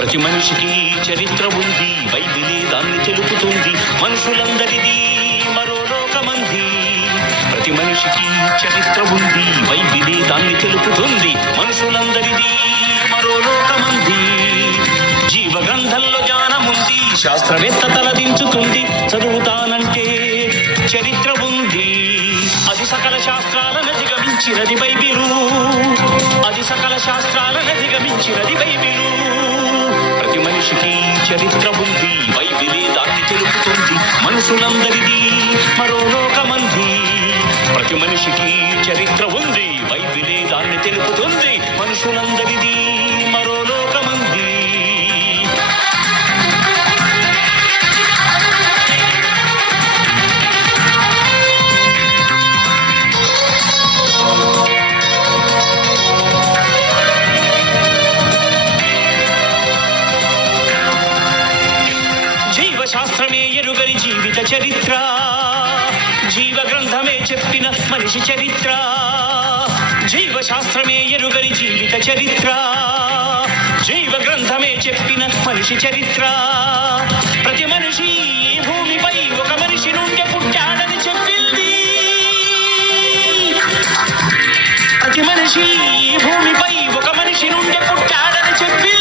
ప్రతి మనిషికి చరిత్ర ఉంది, బైబిలే దాన్ని తెలుపుతుంది. మనుషులందరిది మరో లోకమంది. ప్రతి మనిషికి చరిత్ర ఉంది, బైబిలే దాన్ని తెలుపుతుంది. మనుషులందరిది మరో లోకమంది. జీవ గ్రంథంలో జ్ఞానముంది, శాస్త్రవేత్త తలదించుతుంది. చదువుతానంటే చరిత్ర ఉంది, అది సకల శాస్త్రాలను దిగమించినది బైబిలు. అది సకల శాస్త్రాలను దిగమించినది బైబిలు. ప్రతి మనిషికి చరిత్ర ఉంది, బైబిలే దాన్ని తెలుపుతుంది. మనుషులందరిది మరో లోకమంది. ప్రతి మనిషికి చరిత్ర ఉంది, బైబిలే దాన్ని తెలుపుతుంది. మనుషులందరిది మరో లోకమంది. శాస్త్రమే ఎరుగని జీవిత చరిత్ర, జీవ గ్రంథమే చెప్పిన మనిషి చరిత్ర. జీవశాస్త్రమే ఎరుగని జీవిత చరిత్ర, జీవ గ్రంథమే చెప్పిన మనిషి చరిత్ర. ప్రతి మనిషి ఈ భూమిపై ఒక మనిషి నుండి పుట్టాడని చెప్పింది. ప్రతి మనిషి ఈ భూమిపై ఒక మనిషి నుండి పుట్టాడని చెప్పింది.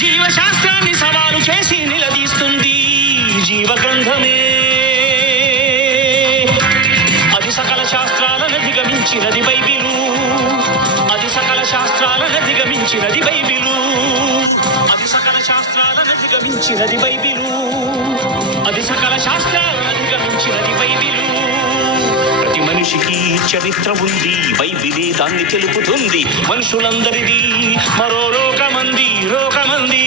జీవశాస్త్రాన్ని సవాలు చేసి నిలదీస్తుంది జీవ గ్రంథమే. అది సకల శాస్త్రాలను దిగమించినది బైబిలు. అది సకల శాస్త్రాలను దిగమించినది బైబిలు. అది సకల శాస్త్రాలను దిగమించినది బైబిలు. అది సకల శాస్త్రాలను దిగమించినది బైబిలు. ప్రతి మనిషికి చరిత్ర ఉంది, బైబిలే దాన్ని తెలుపుతుంది. మనుషులందరిది మరో లోకమంది, లోకమంది.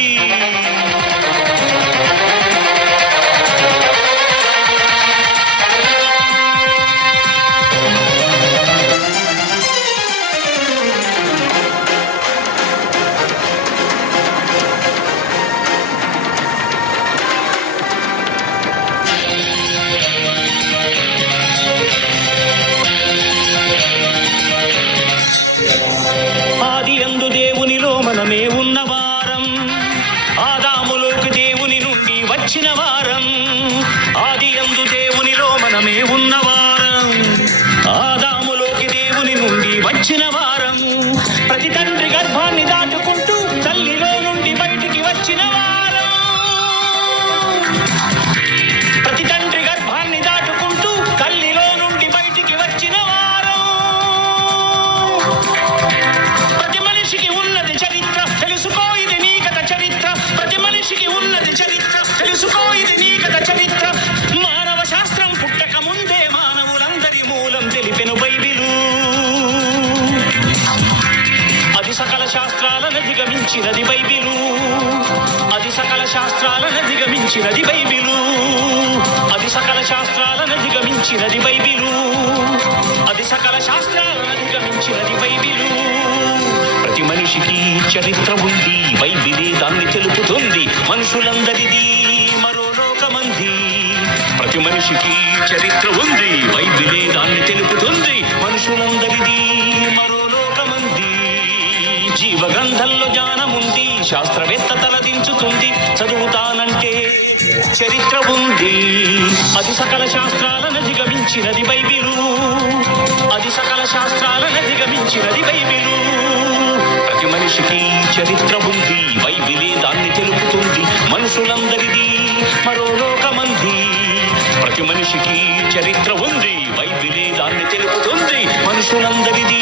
మనమే ఉన్నవారం, ఆదాములోకి దేవుని నుండి వచ్చిన వారం. ఆది యందు దేవునిలో మనమే ఉన్నవారం, ఆదాములోకి దేవుని నుండి వచ్చిన వారం. ప్రతి తండ్రి గర్భాన్ని దాటుకుంటూ తల్లిలో నుండి బయటికి వచ్చిన వారం. ప్రతి తండ్రి గర్భాన్ని దాటుకుంటూ తల్లిలో నుండి బయటికి వచ్చిన వారం. ప్రతి మనిషికి ఉన్నది చరిత్ర, తెలుసుకో ఇది నీ కథ చరిత్ర. ప్రతి మనిషికి ఉన్నది చరిత్ర, తెలుసుకో ఇది నీ కథ చరిత్ర. మానవ శాస్త్రం పుట్టక ముందే మానవులందరి మూలం తెలిపెను బైబిలు. అది సకల శాస్త్రాలను దిగమించినది బైబిలు. అది సకల శాస్త్రాలను దిగమించినది బైబిలు. అది సకల శాస్త్రాలను దిగమించినది బైబిలు. అది సకల శాస్త్రాలను దిగమించినది బైబిలు. ప్రతి మనిషికి చరిత్ర ఉంది, బైబిలే దాన్ని తెలుపుతుంది. మనుషులందరిది మరో లోకమంది. ప్రతి మనిషికి చరిత్ర ఉంది, బైబిలే దాన్ని తెలుపుతుంది. మనుషులందరిది మరో లోకమంది. జీవ గ్రంథంలో జ్ఞానముంది, శాస్త్రవేత్త తలదించుతుంది. చదువుతానంటే చరిత్ర ఉంది, అది సకల శాస్త్రాలను దిగమించినది బైబిలు. అది సకల శాస్త్రాలను దిగమించినది బైబిలు. ప్రతి మనిషికి చరిత్ర ఉంది, బైబిలే దాన్ని తెలుపుతుంది. మనుషులందరిది మరో లోకమంది. ప్రతి మనిషికి చరిత్ర ఉంది, బైబిలే దాన్ని తెలుపుతుంది. మనుషులందరిది